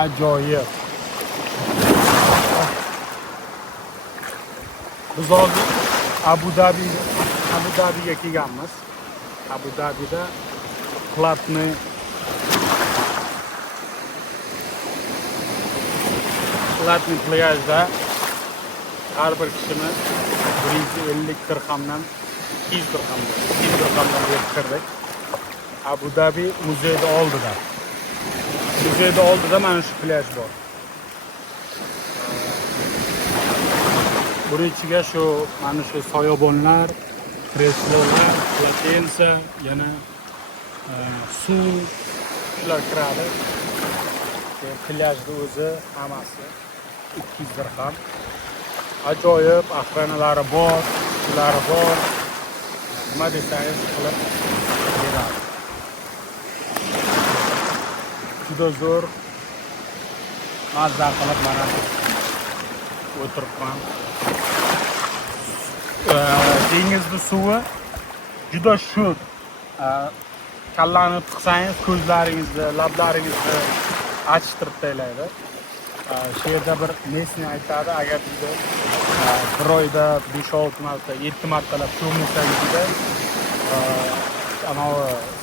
ajoyib. Biz hozir Abu Dabiga kelganmiz. Abu Dabida Platni plyajda har bir kishini 150 dirhamdan 200 dirhamdan berib kirdik. Abu Dabi muzeyda oldida mana shu plyaj bor. Buning ichiga mana shu soyabonlar, kreslolar, platensa, yana suv shular kiradi. Plyajda o'zi hammasi 200 dirham. Ajoyib axranalari bor, suvlari bor. Nima desangiz qilib beradi. Juda zo'r mazza qilib mana o'tiribman. Dengizni suvi juda sho'r. Kallani tiqsangiz ko'zlaringizni, lablaringizni achishtirib taylaydi. Shu yerda bir nesni aytadi, agar siz bir oyda 5-6 marta, 7 martalab cho'milsangizda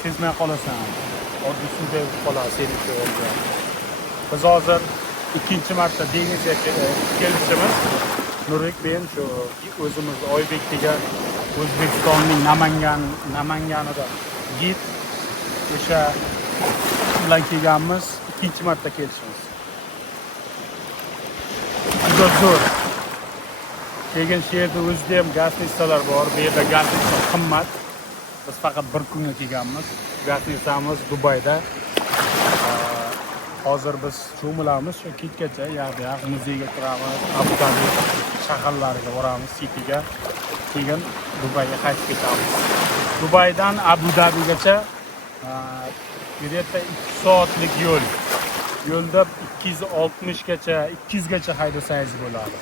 sezmay qolasan. Oddiy suvda qoladi seni o'lga. Biz hozir ikkinchi marta dengizga kelishimiz. Nurbek bilan shu o'zimiz Oybek degan O'zbekistonning Namanganida gid o'sha bilan kelganmiz. Ikkinchi marta kelishimiz. Juda zo'r. Keyin shu yerda o'zida ham gastinisalar bor. Bu yerda gastinisa qimmat. Biz faqat bir kunga kelganmiz. Gastinisamiz Dubayda. Hozir biz cho'milamiz shu ketgacha, yo'q muzeyga kiramiz, Abu Dabi shaharlariga boramiz, Cityga, keyin Dubayga qaytib ketamiz. Dubaydan Abu Dabigacha yerda 2 soatlik yo'l. Yo'lda 260 gacha, 200 gacha haydasangiz bo'ladi.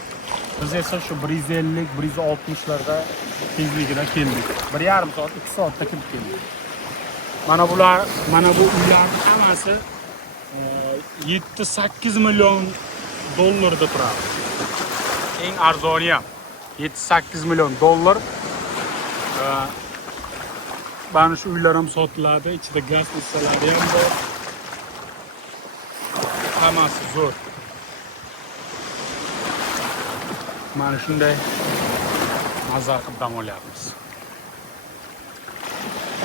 Biz esa shu 150, 160 larda tezligida keldik. 1,5 soat, 2 soatda kirib keldik. Mana bu uylarning hammasi 7-8 million dollarda turadi. Eng arzoni ham 7-8 million dollar. Mana shu uylar ham sotiladi, ichida gaz nissalari ham bor. Hammasi zo'r. Mana shunday mazza qilib dam olyapmiz.